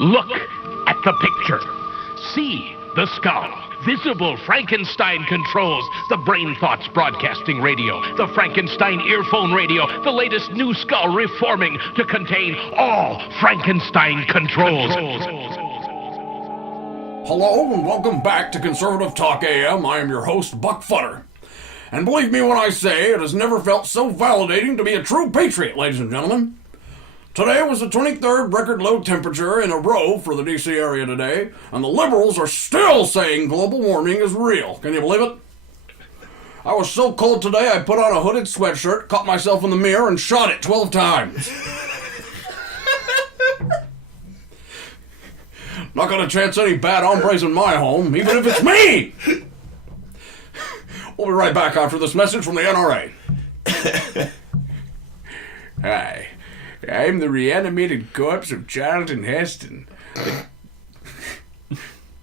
Look at the picture. See the skull. Visible Frankenstein controls. The Brain Thoughts broadcasting radio. The Frankenstein earphone radio. The latest new skull reforming to contain all Frankenstein controls. Hello and welcome back to Conservative Talk AM. I am your host, Buck Futter. And believe me when I say it has never felt so validating to be a true patriot, ladies and gentlemen. Today was the 23rd record low temperature in a row for the D.C. area today, and the liberals are still saying global warming is real. Can you believe it? I was so cold today I put on a hooded sweatshirt, caught myself in the mirror, and shot it 12 times. Not gonna chance any bad hombres in my home, even if it's me! We'll be right back after this message from the NRA. Hi. I'm the reanimated corpse of Charlton Heston.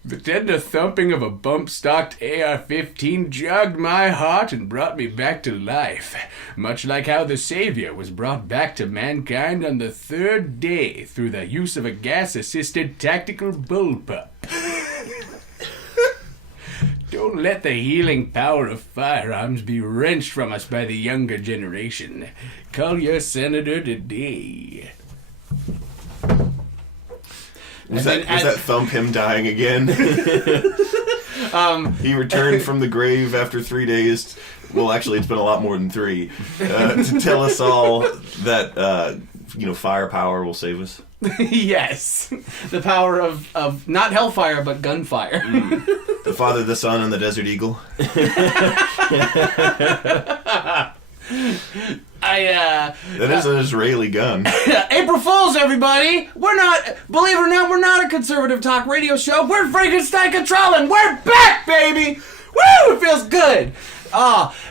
The tender thumping of a bump-stocked AR-15 jogged my heart and brought me back to life, much like how the Savior was brought back to mankind on the third day through the use of a gas-assisted tactical bullpup. Don't let the healing power of firearms be wrenched from us by the younger generation. Call your senator today. Was that thump him dying again? He returned from the grave after 3 days. Well, actually, it's been a lot more than 3. To tell us all that, firepower will save us. Yes. The power of not hellfire, but gunfire. The Father, the Son, and the Desert Eagle. That is an Israeli gun. April Fools, everybody! Believe it or not, we're not a conservative talk radio show. We're Frankenstein controlling. We're back, baby! Woo! It feels good.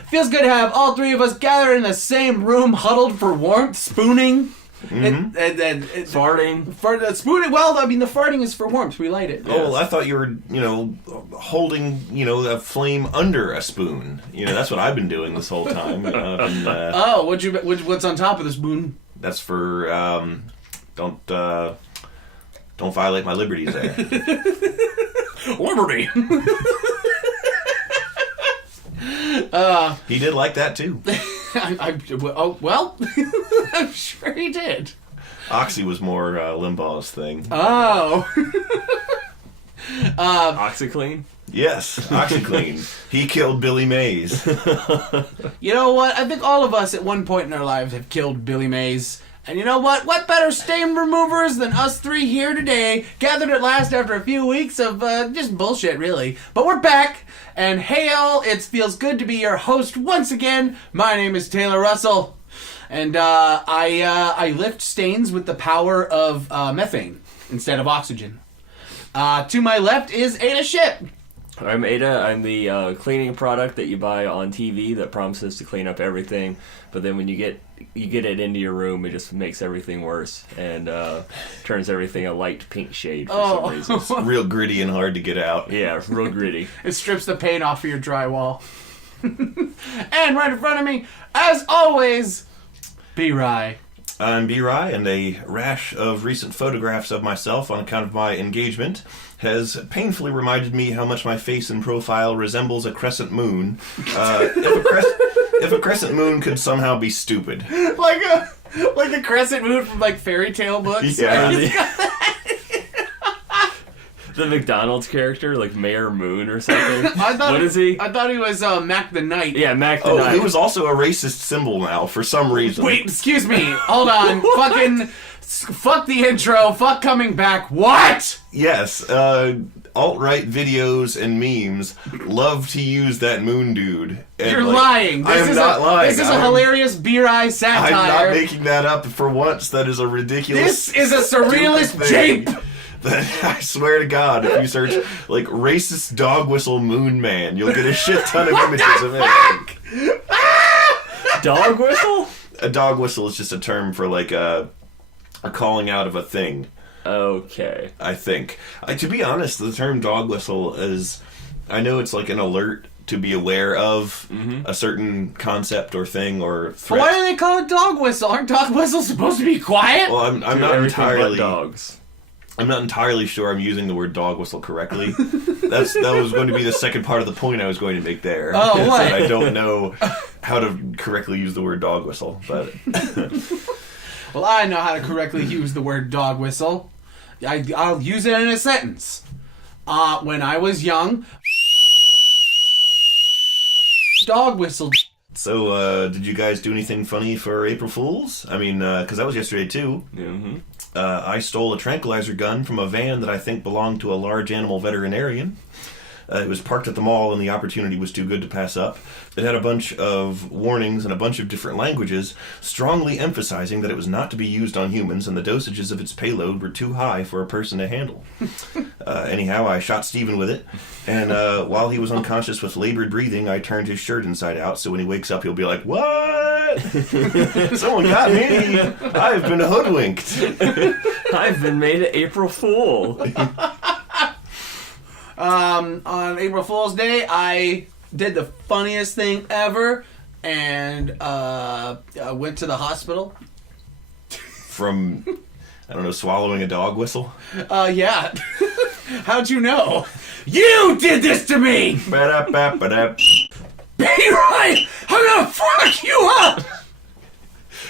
Feels good to have all three of us gathered in the same room, huddled for warmth, spooning. Mm-hmm. And farting. Spooning, well, I mean, the farting is for warmth. We light it. Oh, well, I thought you were, holding, a flame under a spoon. That's what I've been doing this whole time. What's on top of the spoon? That's for, don't violate my liberties there. Liberty! He did like that, too. I'm sure he did. Oxy was more Limbaugh's thing. Oh. OxyClean? Yes, OxyClean. He killed Billy Mays. You know what? I think all of us at one point in our lives have killed Billy Mays. And you know what? What better stain removers than us three here today, gathered at last after a few weeks of just bullshit, really. But we're back, and hey all, it feels good to be your host once again. My name is Taylor Russell, and I lift stains with the power of methane instead of oxygen. To my left is Ada Ship. I'm Ada. I'm the cleaning product that you buy on TV that promises to clean up everything, but then when you get it into your room, it just makes everything worse and turns everything a light pink shade for some reason. It's real gritty and hard to get out. Yeah, real gritty. It strips the paint off of your drywall. And right in front of me, as always, B-Rye. I'm B-Rye, and a rash of recent photographs of myself on account of my engagement has painfully reminded me how much my face and profile resembles a crescent moon. If a crescent moon could somehow be stupid. Like a crescent moon from fairy tale books. Yeah. The McDonald's character, like Mayor Moon or something. What is he? I thought he was Mac the Knight. Yeah, Mac the Knight. He was also a racist symbol now, for some reason. Wait, excuse me. Hold on. Fuck the intro. Fuck coming back. What? Yes, alt-right videos and memes love to use that moon dude. And you're lying. I am not lying. This is a hilarious B-Rye satire. I'm not making that up for once. That is a ridiculous... This is a surrealist jape. I swear to God, if you search, racist dog whistle moon man, you'll get a shit ton of images of it. Dog whistle? A dog whistle is just a term for, a calling out of a thing. Okay. I think. To be honest, the term dog whistle is... I know it's an alert to be aware of a certain concept or thing or threat. Why do they call it dog whistle? Aren't dog whistles supposed to be quiet? Well, I'm not everything entirely... but dogs. I'm not entirely sure I'm using the word dog whistle correctly. That was going to be the second part of the point I was going to make there. Oh, what? I don't know how to correctly use the word dog whistle, but... Well, I know how to correctly use the word dog whistle. I'll use it in a sentence. When I was young, dog whistle. So, did you guys do anything funny for April Fools? I mean, because that was yesterday, too. Mm-hmm. I stole a tranquilizer gun from a van that I think belonged to a large animal veterinarian. It was parked at the mall and the opportunity was too good to pass up. It had a bunch of warnings in a bunch of different languages, strongly emphasizing that it was not to be used on humans and the dosages of its payload were too high for a person to handle. Anyhow, I shot Steven with it, and while he was unconscious with labored breathing, I turned his shirt inside out, so when he wakes up, he'll be like, "What? Someone got me! I've been hoodwinked!" I've been made an April Fool. On April Fool's Day, I did the funniest thing ever, and I went to the hospital. From, I don't know, swallowing a dog whistle? Yeah. How'd you know? You did this to me! Ba-da-ba-ba-da. Right! I'm gonna fuck you up!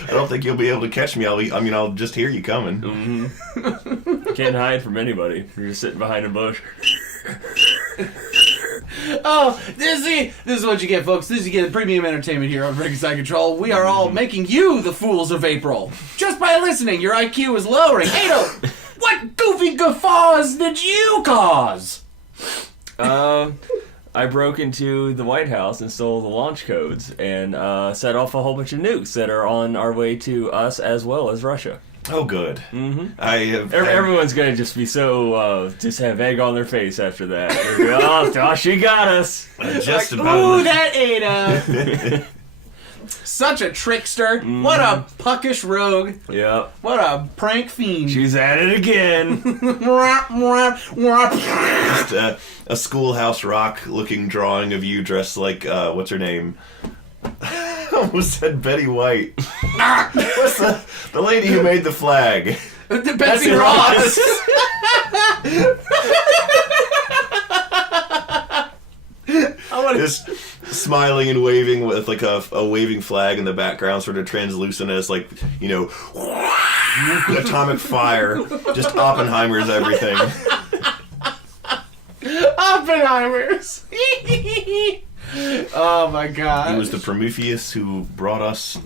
I don't think you'll be able to catch me. I'll just hear you coming. Mm-hmm. Can't hide from anybody. You're just sitting behind a bush. Oh, this is what you get, folks. This is you get premium entertainment here on Frankenstein Control. We are all making you the fools of April. Just by listening, your IQ is lowering. Ado, what goofy guffaws did you cause? I broke into the White House and stole the launch codes and set off a whole bunch of nukes that are on our way to us as well as Russia. Oh, good. Mm-hmm. Everyone's Everyone's going to just be so, just have egg on their face after that. They'll be, oh, she got us. just Like, about. ooh, that Ada. Such a trickster. Mm-hmm. What a puckish rogue. Yep. What a prank fiend. She's at it again. Just a Schoolhouse Rock looking drawing of you dressed like what's her name? I almost said Betty White. What's the lady who made the flag? Betsy Ross. Just smiling and waving with like a waving flag in the background, sort of translucent as like, you know, atomic fire. Just Oppenheimer's everything. Oppenheimer's. Oh my god. He was the Prometheus who brought us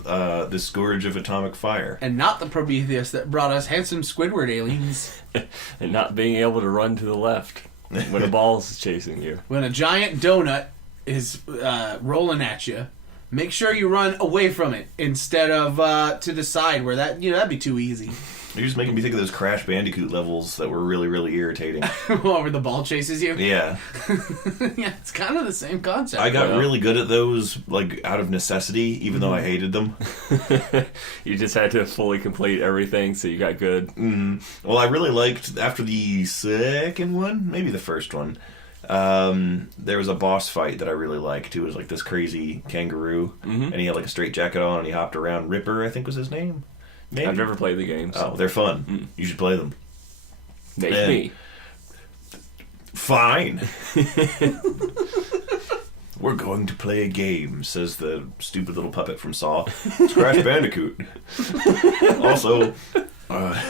this scourge of atomic fire. And not the Prometheus that brought us handsome Squidward aliens. And not being able to run to the left when a ball's chasing you. When a giant donut is rolling at you, make sure you run away from it instead of to the side where that'd be too easy. You're just making me think of those Crash Bandicoot levels that were really, really irritating. Where the ball chases you? Yeah. Yeah, it's kind of the same concept. I got really good at those, like, out of necessity, even though I hated them. You just had to fully complete everything, so you got good. Well, I really liked, after the second one, maybe the first one, there was a boss fight that I really liked. It was like this crazy kangaroo, and he had like a straight jacket on, and he hopped around. Ripper, I think was his name. Maybe? I've never played the games. Oh, they're fun. You should play them. Make And- me. Fine. We're going to play a game, says the stupid little puppet from Saw. It's Crash Bandicoot. Also, I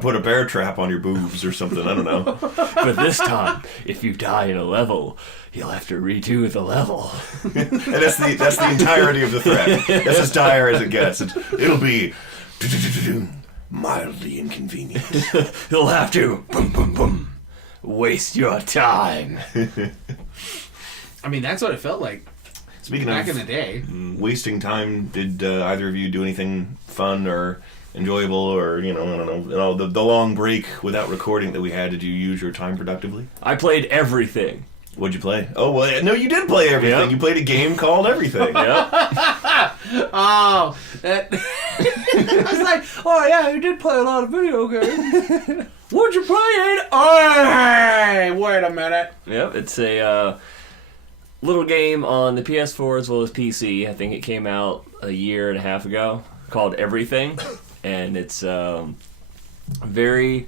put a bear trap on your boobs or something, I don't know. But this time, if you die in a level, you'll have to redo the level. And that's the entirety of the threat. That's as dire as it gets. It'll be mildly inconvenient. You'll have to boom, boom, boom, waste your time. I mean, that's what it felt like Speaking back of in the day. wasting time, did either of you do anything fun or enjoyable, or, I don't know, the long break without recording that we had? Did you use your time productively? I played everything. What'd you play? Oh, well, no, you did play everything. Yep. You played a game called Everything. Yep. Oh, that. I was like, oh yeah, you did play a lot of video games. What'd you play, Ed? Hey, wait a minute. Yep, it's a little game on the PS4 as well as PC. I think it came out a year and a half ago, called Everything. And it's very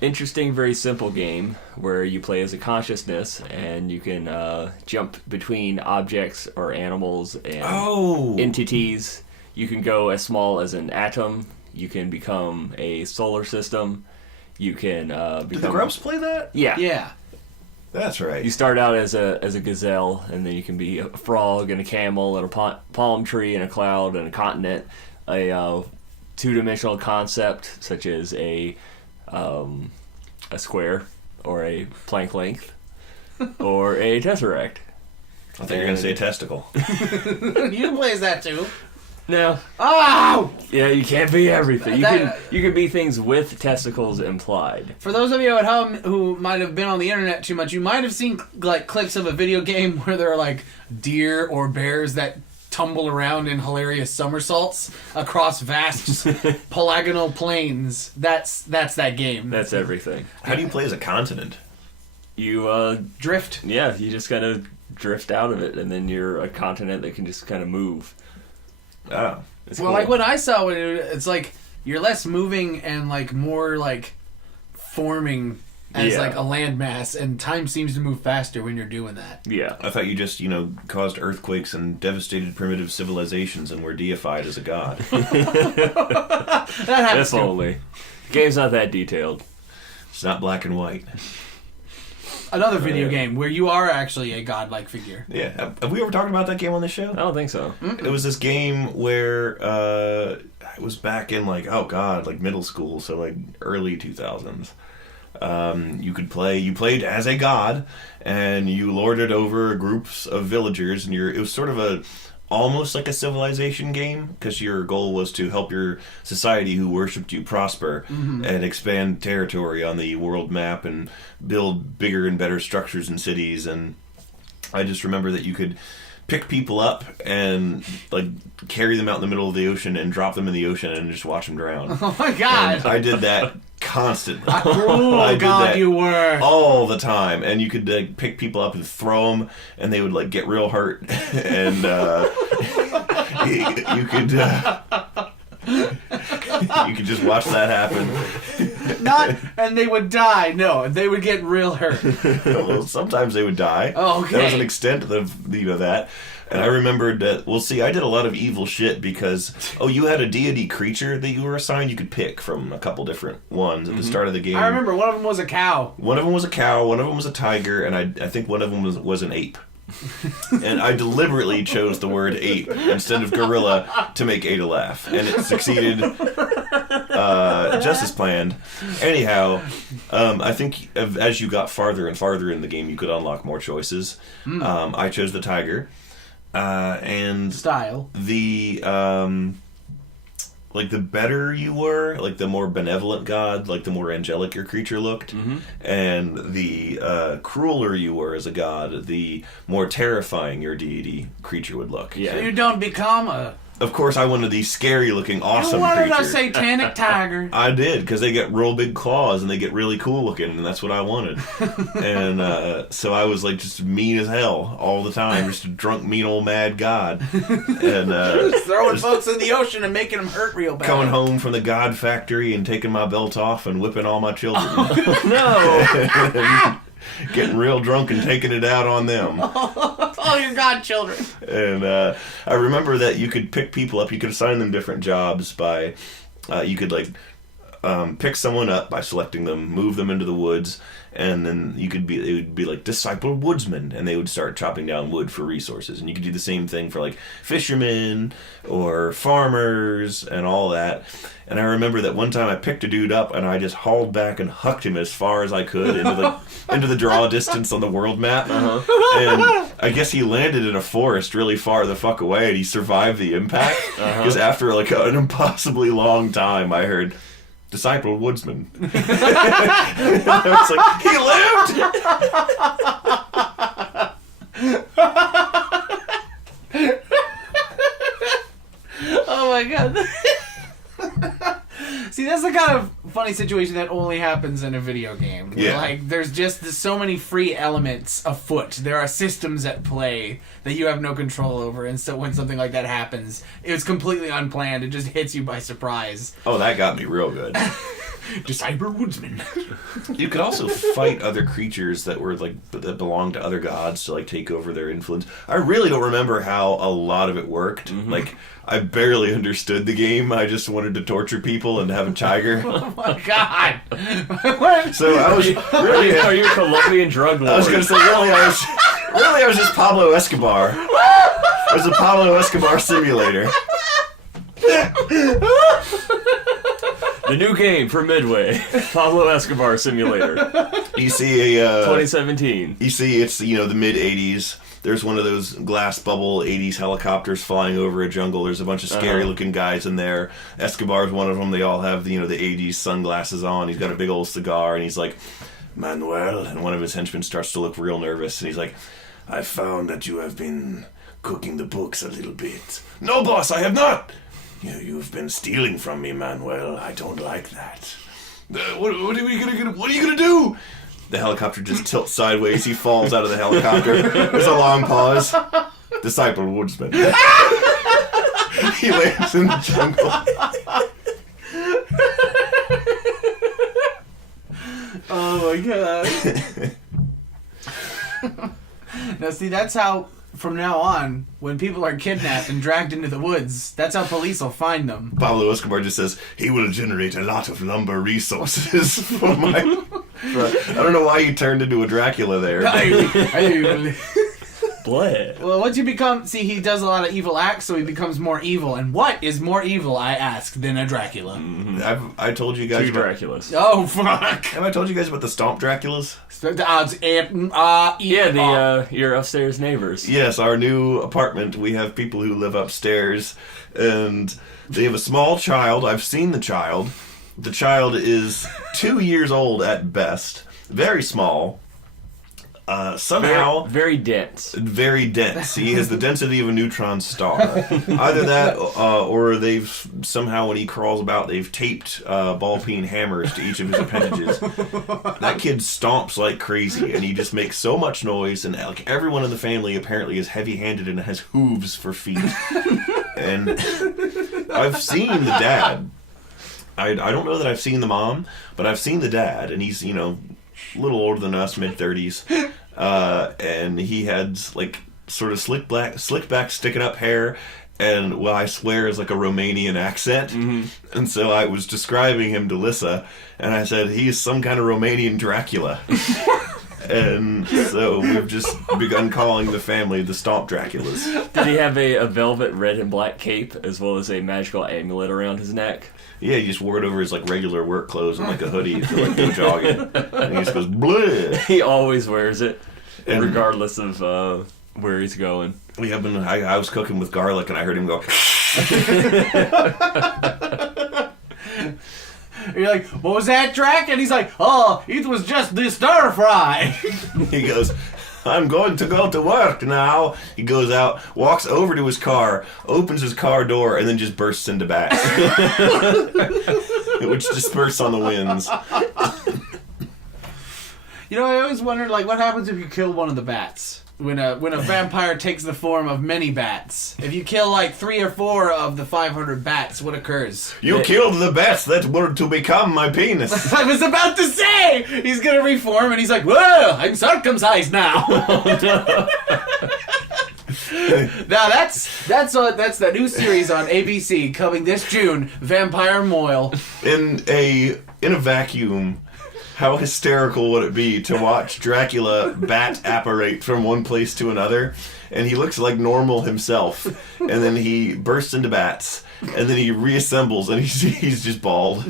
interesting, very simple game where you play as a consciousness and you can jump between objects or animals and entities. You can go as small as an atom. You can become a solar system. You can become... Did the Grumps play that? Yeah. Yeah. That's right. You start out as a gazelle, and then you can be a frog and a camel and a palm tree and a cloud and a continent. A two-dimensional concept such as a square or a plank length or a tesseract. I think you're going to say testicle. You can play as that too. No. Oh! Yeah, you can't be everything. You can be things with testicles implied. For those of you at home who might have been on the internet too much, you might have seen like clips of a video game where there are like deer or bears that tumble around in hilarious somersaults across vast polygonal plains. That's that game. That's everything. How do you play as a continent? You Drift. Yeah, you just kind of drift out of it, and then you're a continent that can just kind of move. Oh. It's Well, cool. like what I saw, it's like you're less moving and like more like forming as Yeah. like a landmass, and time seems to move faster when you're doing that. Yeah. I thought you just, caused earthquakes and devastated primitive civilizations and were deified as a god. That happens If too. only. Game's not that detailed. It's not black and white. Another video game where you are actually a godlike figure. Yeah. Have we ever talked about that game on this show? I don't think so. It was this game where it was back in middle school, so like early 2000s. You played as a god, and you lorded over groups of villagers, and it was sort of almost like a civilization game, because your goal was to help your society who worshipped you prosper and expand territory on the world map and build bigger and better structures and cities. And I just remember that you could pick people up and like carry them out in the middle of the ocean and drop them in the ocean and just watch them drown. Oh my god! And I did that constantly. Cruel I did god that you were. all the time, and you could pick people up and throw them, and they would like get real hurt, and you could you could just watch that happen. Not, and they would die. No, they would get real hurt. Well, sometimes they would die. Oh, okay. There was an extent of that. And I remembered that, I did a lot of evil shit because, you had a deity creature that you were assigned you could pick from a couple different ones at the start of the game. I remember one of them was a cow. One of them was a cow, one of them was a tiger, and I think one of them was an ape. And I deliberately chose the word ape instead of gorilla to make Ada laugh. And it succeeded just as planned. Anyhow, I think as you got farther and farther in the game, you could unlock more choices. I chose the tiger. And Style. the the better you were, like the more benevolent god, like the more angelic your creature looked, and the crueler you were as a god, the more terrifying your deity creature would look. Yeah. So you don't become a... Of course, I wanted these scary looking, awesome You wanted creature. a satanic tiger. I did, because they get real big claws and they get really cool looking, and that's what I wanted. And so I was like just mean as hell all the time, just a drunk, mean old mad god. And Just throwing folks in the ocean and making them hurt real bad. coming home from the god factory and taking my belt off and whipping all my children. No! Getting real drunk and taking it out on them. All your godchildren. And I remember that you could pick people up. You could assign them different jobs by... you could, pick someone up by selecting them, move them into the woods, and then it would be like disciple woodsman, and they would start chopping down wood for resources. And you could do the same thing for fishermen or farmers and all that. And I remember that one time I picked a dude up and I just hauled back and hucked him as far as I could into the draw distance on the world map. And I guess he landed in a forest really far the fuck away, and he survived the impact. Because after an impossibly long time, I heard disciple woodsman. I was like, he lived. Oh my god. See, that's the kind of funny situation that only happens in a video game. Where, Yeah. there's just so many free elements afoot. There are systems at play that you have no control over, and so when something like that happens, it's completely unplanned. It just hits you by surprise. Oh, that got me real good. The cyber woodsman. You could also fight other creatures that were that belonged to other gods to take over their influence. I really don't remember how a lot of it worked. I barely understood the game. I just wanted to torture people and have a tiger. Oh my god! So I was really. Are you a Colombian drug lord? I was going to say I was just Pablo Escobar. It was a Pablo Escobar simulator. The new game for Midway, Pablo Escobar Simulator. You see a 2017. You see, it's the mid '80s. There's one of those glass bubble '80s helicopters flying over a jungle. There's a bunch of scary looking guys in there. Escobar's one of them. They all have the '80s sunglasses on. He's got a big old cigar, and he's like, Manuel, and one of his henchmen starts to look real nervous, and he's like, I found that you have been cooking the books a little bit. No, boss, I have not. You've been stealing from me, Manuel. I don't like that. What are you gonna do? The helicopter just tilts sideways. He falls out of the helicopter. There's a long pause. Disciple woodsman. He lands in the jungle. Oh my god. Now see, that's how, from now on, when people are kidnapped and dragged into the woods, that's how police will find them. Pablo Escobar just says, he will generate a lot of lumber resources for my... I don't know why he turned into a Dracula there. Blood. Well, once you become... See, he does a lot of evil acts, so he becomes more evil. And what is more evil, I ask, than a Dracula? I told you guys... Two Draculas. Oh, fuck. Have I told you guys about the Stomp Draculas? Your upstairs neighbors. Yes, our new apartment, we have people who live upstairs, and they have a small child. I've seen the child. The child is 2 years old at best. Very small. Somehow... Very dense. Very dense. He has the density of a neutron star. Either that, or they've somehow, when he crawls about, they've taped ball-peen hammers to each of his appendages. That kid stomps like crazy, and he just makes so much noise, and everyone in the family apparently is heavy-handed and has hooves for feet. And I've seen the dad. I don't know that I've seen the mom, but I've seen the dad, and he's, a little older than us, mid-30s. And he had, sort of slick back, sticking up hair, and, I swear, is like a Romanian accent. And so I was describing him to Lissa, and I said, he's some kind of Romanian Dracula. And so we've just begun calling the family the Stomp Draculas. Did he have a velvet red and black cape, as well as a magical amulet around his neck? Yeah, he just wore it over his regular work clothes and a hoodie to go jogging. And he just goes, bleh. He always wears it, regardless of where he's going. We have been. I was cooking with garlic, and I heard him go. You're like, what was that, Drac? And he's like, oh, it was just the stir fry. He goes, I'm going to go to work now. He goes out, walks over to his car, opens his car door, and then just bursts into bats. Which disperse on the winds. I always wondered, what happens if you kill one of the bats? When a vampire takes the form of many bats. If you kill 3 or 4 of the 500 bats, what occurs? You killed the bats that were to become my penis. I was about to say! He's gonna reform and he's like, whoa, I'm circumcised now. Now that's the new series on ABC coming this June, Vampire Moyle. In a vacuum, how hysterical would it be to watch Dracula bat apparate from one place to another, and he looks like normal himself, and then he bursts into bats, and then he reassembles, and he's just bald.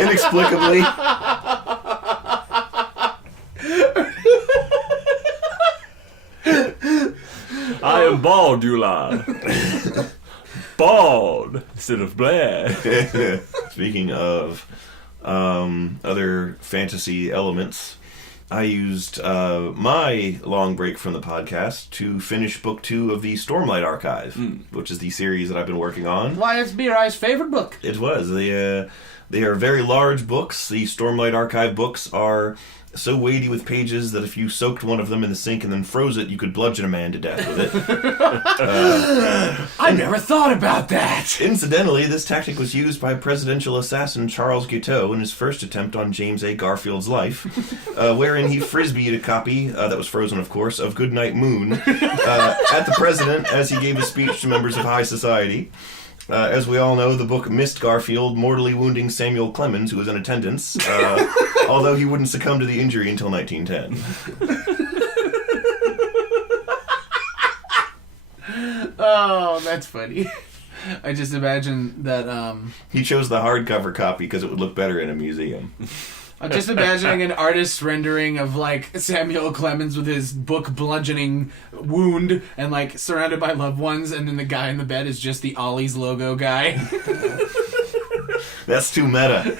Inexplicably. I am bald, you lie. Bald instead of black. Speaking of other fantasy elements, I used my long break from the podcast to finish book 2 of the Stormlight Archive, which is the series that I've been working on. Why, it's B.R.I.'s favorite book. It was. They are very large books. The Stormlight Archive books are so weighty with pages that if you soaked one of them in the sink and then froze it, you could bludgeon a man to death with it. I never thought about that. Incidentally, this tactic was used by presidential assassin Charles Guiteau in his first attempt on James A. Garfield's life, wherein he frisbeed a copy, that was frozen of course, of Goodnight Moon at the president as he gave a speech to members of high society. As we all know, the book missed Garfield, mortally wounding Samuel Clemens, who was in attendance, although he wouldn't succumb to the injury until 1910. Oh, that's funny. I just imagine that, He chose the hardcover copy because it would look better in a museum. I'm just imagining an artist's rendering of, like, Samuel Clemens with his book bludgeoning wound and, like, surrounded by loved ones, and then the guy in the bed is just the Ollie's logo guy. That's too meta.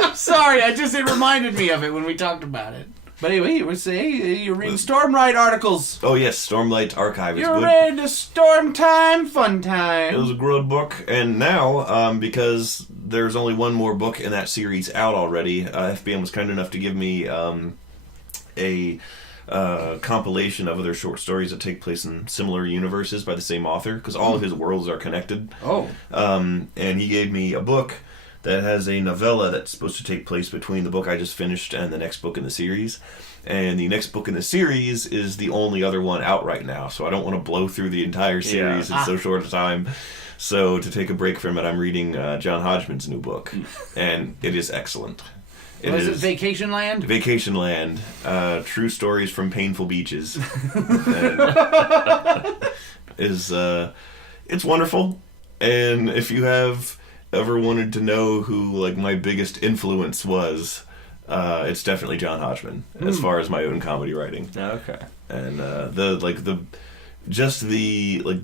I'm sorry, it reminded me of it when we talked about it. But anyway, you were saying you're reading Stormlight articles. Oh yes, Stormlight Archive is You're good. ready to storm time, fun time. It was a good book, and now, because there's only one more book in that series out already, FBM was kind enough to give me a compilation of other short stories that take place in similar universes by the same author, because all of his worlds are connected. Oh. And he gave me a book that has a novella that's supposed to take place between the book I just finished and the next book in the series. And the next book in the series is the only other one out right now, so I don't want to blow through the entire series in so short a time. So to take a break from it, I'm reading John Hodgman's new book, and it is excellent. Was it Vacation Land? Vacation Land. True stories from painful beaches. It's wonderful, and if you have ever wanted to know who like my biggest influence was, it's definitely John Hodgman as far as my own comedy writing. Okay. And the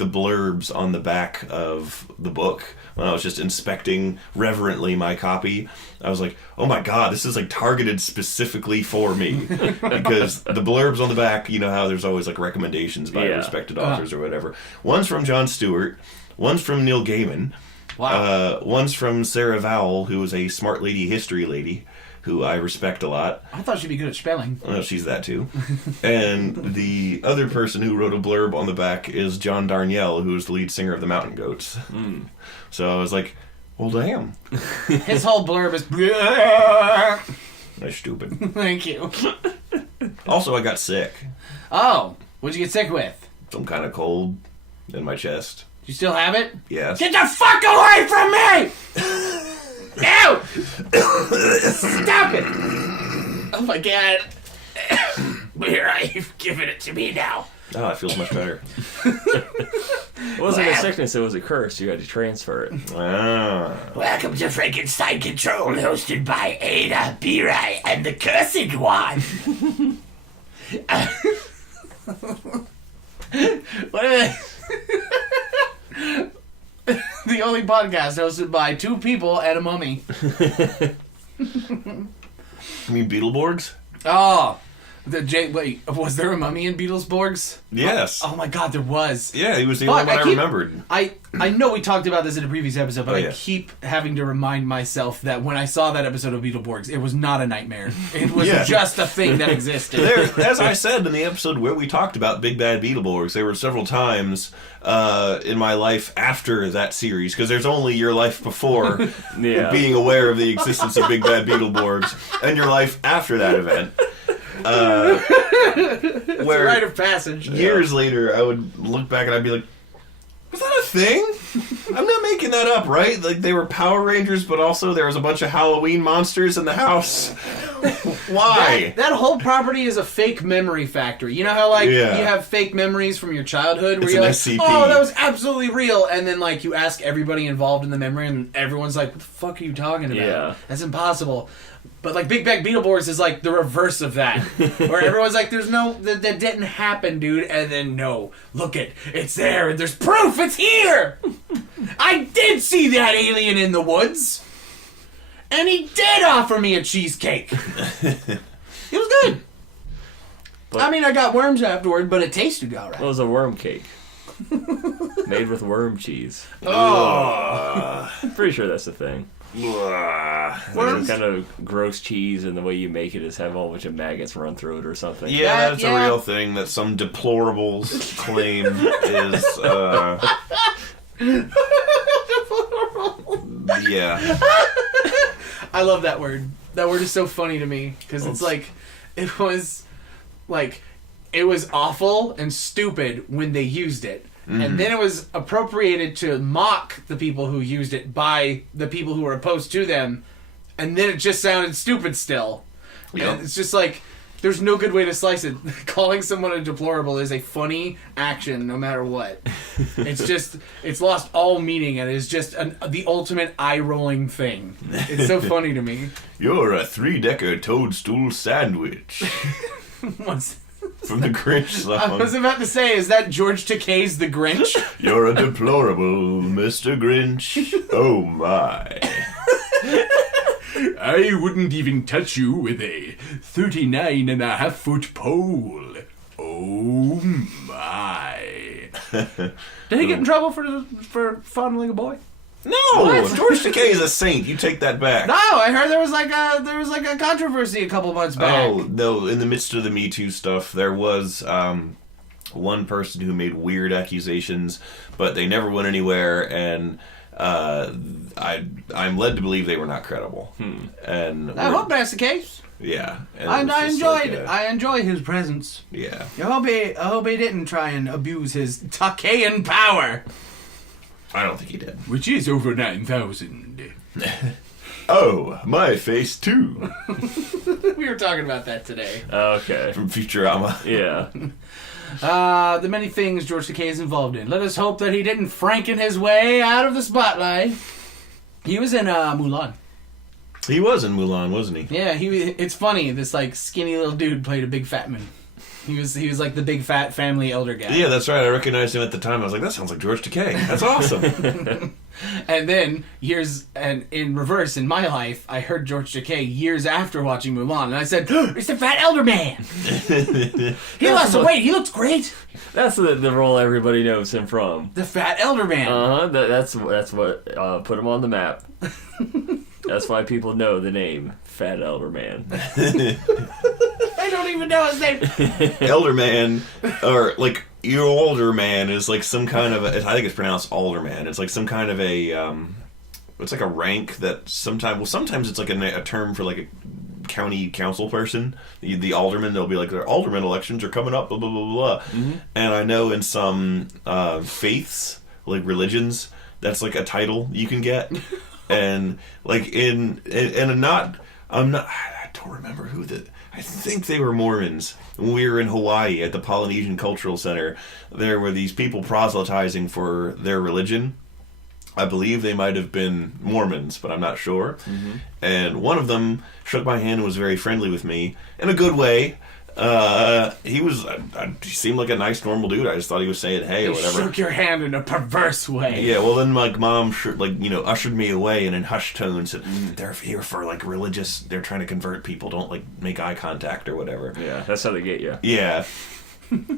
blurbs on the back of the book when I was just inspecting reverently my copy, I was like, oh my god, this is like targeted specifically for me. Because the blurbs on the back, you know how there's always like recommendations by respected authors or whatever. One's from Jon Stewart, one's from Neil Gaiman. Wow. One's from Sarah Vowell, who is a smart lady history lady, who I respect a lot. I thought she'd be good at spelling. Well, she's that too. And the other person who wrote a blurb on the back is John Darnielle, who is the lead singer of the Mountain Goats. So I was like, well, damn. His whole blurb is... That's stupid. Thank you. Also, I got sick. Oh, what'd you get sick with? Some kind of cold in my chest. You still have it? Yes. Get the fuck away from me! No! Stop it! Oh my god. Here, I've given it to me now. Oh, it feels much better. It wasn't a sickness, it was a curse. You had to transfer it. Ah. Welcome to Frankenstein Control, hosted by Ada, B-Ray, and the Cursed One. What are they? The only podcast hosted by two people and a mummy. You mean Beetleborgs? Oh, wait, was there a mummy in Beetlesborgs? Yes. Oh my god, there was. Yeah, he was the only one I remembered. I know we talked about this in a previous episode, but I keep having to remind myself that when I saw that episode of Beetleborgs, it was not a nightmare. It was just a thing that existed. As I said in the episode where we talked about Big Bad Beetleborgs, there were several times in my life after that series, because there's only your life before being aware of the existence of Big Bad Beetleborgs, and your life after that event. It's where a rite of passage. Years later, I would look back and I'd be like, was that a thing? I'm not making that up, right? Like, they were Power Rangers, but also there was a bunch of Halloween monsters in the house. Why? That whole property is a fake memory factory. You know how, like, you have fake memories from your childhood where It's you're an like, SCP. oh, that was absolutely real. And then, like, you ask everybody involved in the memory and everyone's like, what the fuck are you talking about? Yeah. That's impossible. But, like, Big Bad Beetleborgs is, like, the reverse of that. Where everyone's like, there's no... That didn't happen, dude. And then, no. Look it's there. And there's proof. It's here. I did see that alien in the woods. And he did offer me a cheesecake. It was good. But, I mean, I got worms afterward, but it tasted all right. It was a worm cake. Made with worm cheese. Oh. I'm pretty sure that's the thing. It's kind of gross cheese, and the way you make it is have a whole bunch of maggots run through it or something. Yeah, that's a real thing that some deplorables claim is. Yeah. I love that word. That word is so funny to me because it's like, it was awful and stupid when they used it. And then it was appropriated to mock the people who used it by the people who were opposed to them. And then it just sounded stupid still. Yep. It's just like, there's no good way to slice it. Calling someone a deplorable is a funny action no matter what. It's lost all meaning and is just the ultimate eye-rolling thing. It's so funny to me. You're a 3-decker toadstool sandwich. From the Grinch song. I was about to say, is that George Takei's The Grinch? You're a deplorable Mr. Grinch. Oh my. I wouldn't even touch you with a 39.5-foot pole. Oh my. Did he get in trouble for fondling a boy? No, George Takei is a saint. You take that back. No, I heard there was like a controversy a couple months back. Oh no! In the midst of the Me Too stuff, there was one person who made weird accusations, but they never went anywhere, and I'm led to believe they were not credible. And I hope that's the case. Yeah, and I enjoy his presence. Yeah, I hope he didn't try and abuse his Takeian power. I don't think he did. Which is over 9,000. Oh, my face too. We were talking about that today. Okay. From Futurama. Yeah. The many things George Takei is involved in. Let us hope that he didn't Franken his way out of the spotlight. He was in Mulan. He was in Mulan, wasn't he? Yeah, it's funny. This like skinny little dude played a big fat man. He was like the big fat family elder guy. Yeah, that's right. I recognized him at the time. I was like, that sounds like George Takei. That's awesome. And then in reverse, in my life, I heard George Takei years after watching Mulan, and I said, "It's the fat elder man. He lost some weight. He looks great." That's the role everybody knows him from. The fat elder man. That's what put him on the map. That's why people know the name Fat Elder Man. I don't even know his name. Elder Man, or like your older man, is like some kind of I think it's pronounced alderman. It's like some kind of a it's like a rank that sometimes it's like a term for like a county council person. The alderman, they'll be like, their alderman elections are coming up, blah blah blah blah. Mm-hmm. And I know in some faiths, like religions, that's like a title you can get. And like I don't remember who I think they were Mormons. When we were in Hawaii at the Polynesian Cultural Center, there were these people proselytizing for their religion. I believe they might have been Mormons, but I'm not sure. Mm-hmm. And one of them shook my hand and was very friendly with me in a good way. He seemed like a nice, normal dude. I just thought he was saying hey or whatever. Shook your hand in a perverse way. Yeah, well then like mom ushered me away and in hushed tones said, they're here for like religious, they're trying to convert people, don't like make eye contact or whatever. Yeah, that's how they get you. Yeah.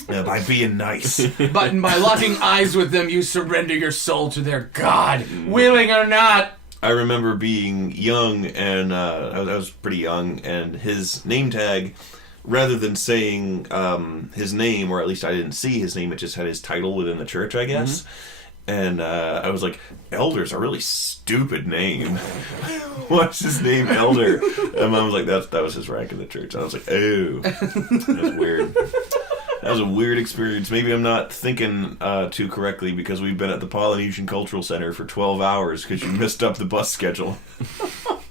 By being nice. But by locking eyes with them, you surrender your soul to their God, willing or not. I remember being young, and I was pretty young, and his name tag, rather than saying his name, or at least I didn't see his name, it just had his title within the church, I guess. Mm-hmm. And I was like, Elder's a really stupid name. What's his name, Elder? And Mom was like, that was his rank in the church. And I was like, oh, that's weird. That was a weird experience. Maybe I'm not thinking too correctly because we've been at the Polynesian Cultural Center for 12 hours because you messed up the bus schedule.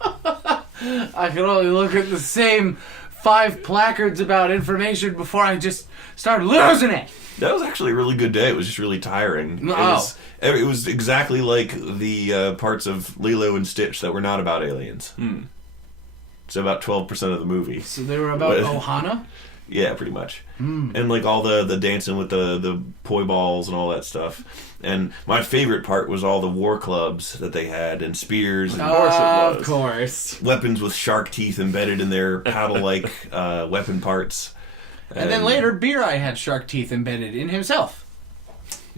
I can only look at the same 5 placards about information before I just start losing it. That was actually a really good day. It was just really tiring. It was exactly like the parts of Lilo and Stitch that were not about aliens. It's about 12% of the movie. So they were about Ohana? Yeah, pretty much. And like all the dancing with the poi balls and all that stuff. And my favorite part was all the war clubs that they had and spears. And of course. Weapons with shark teeth embedded in their paddle-like weapon parts. And then later, Birai had shark teeth embedded in himself.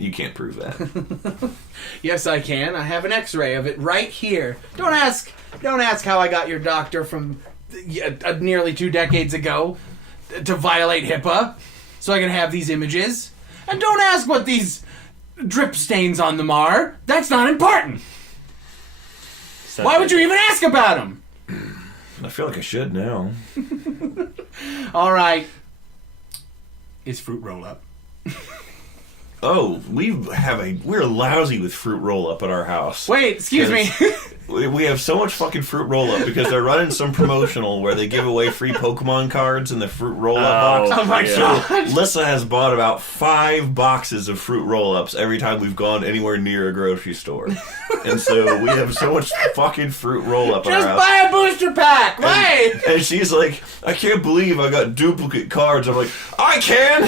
You can't prove that. Yes, I can. I have an X-ray of it right here. Don't ask how I got your doctor from nearly 2 decades ago to violate HIPAA, so I can have these images. And don't ask what these drip stains on them are. That's not important. Why would you even ask about them? I feel like I should now. All right. Is fruit roll up? Oh, we're lousy with fruit roll up at our house. Wait, excuse me. We have so much fucking fruit roll up because they're running some promotional where they give away free Pokemon cards in the fruit roll up box. Oh my god. Lissa has bought about 5 boxes of fruit roll ups every time we've gone anywhere near a grocery store. And so we have so much fucking fruit roll up in our Just house. buy a booster pack. Wait. And she's like, I can't believe I got duplicate cards. I'm like, I can!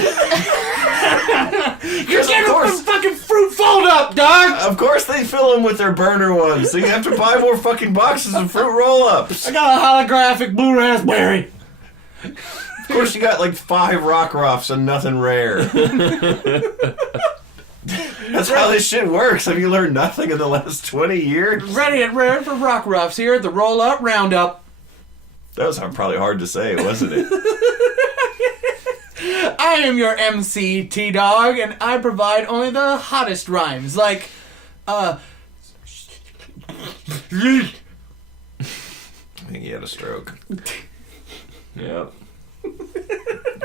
You're getting some fucking fruit fold up, dog. Of course they fill them with their burner ones, so you have to buy more fucking boxes of fruit roll-ups. I got a holographic blue raspberry. Of course you got like 5 rock ruffs and nothing rare. That's how this shit works. Have you learned nothing in the last 20 years? Ready and rare for rock ruffs here at the roll-up roundup. That was probably hard to say, wasn't it? I am your MC, T-Dog, and I provide only the hottest rhymes, like, I think he had a stroke. Yep.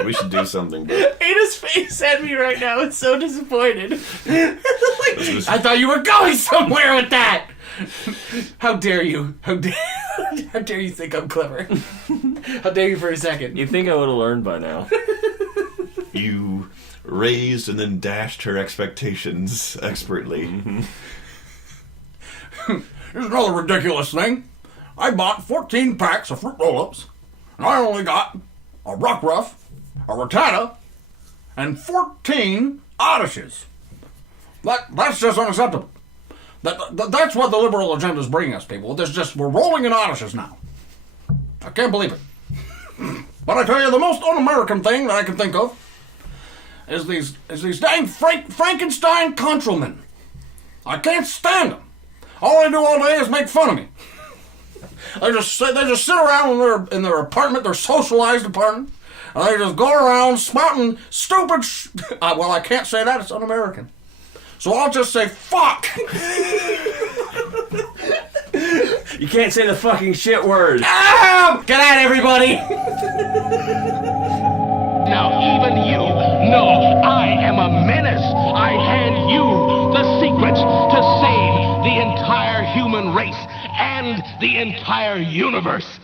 We should do something. But Ada's face at me right now is so disappointed. I thought you were going somewhere with that! How dare you? How dare you think I'm clever? How dare you for a second? You'd think I would have learned by now. you raised and then dashed her expectations expertly. Mm-hmm. Here's another ridiculous thing. I bought 14 packs of fruit roll-ups, and I only got a rock ruff, a rattata, and 14 odysseys. That's just unacceptable. That's what the liberal agenda is bringing us, people. We're rolling in odysseys now. I can't believe it. But I tell you, the most un-American thing that I can think of is these dang Frankenstein contralmen. I can't stand them. All they do all day is make fun of me. They just sit around in their apartment, their socialized apartment, and they just go around spouting stupid well, I can't say that, it's un-American. So I'll just say, fuck! You can't say the fucking shit word. Ah! Good night, everybody! Now even you know I am a menace. I hand you the secrets to save the entire human race and the entire universe.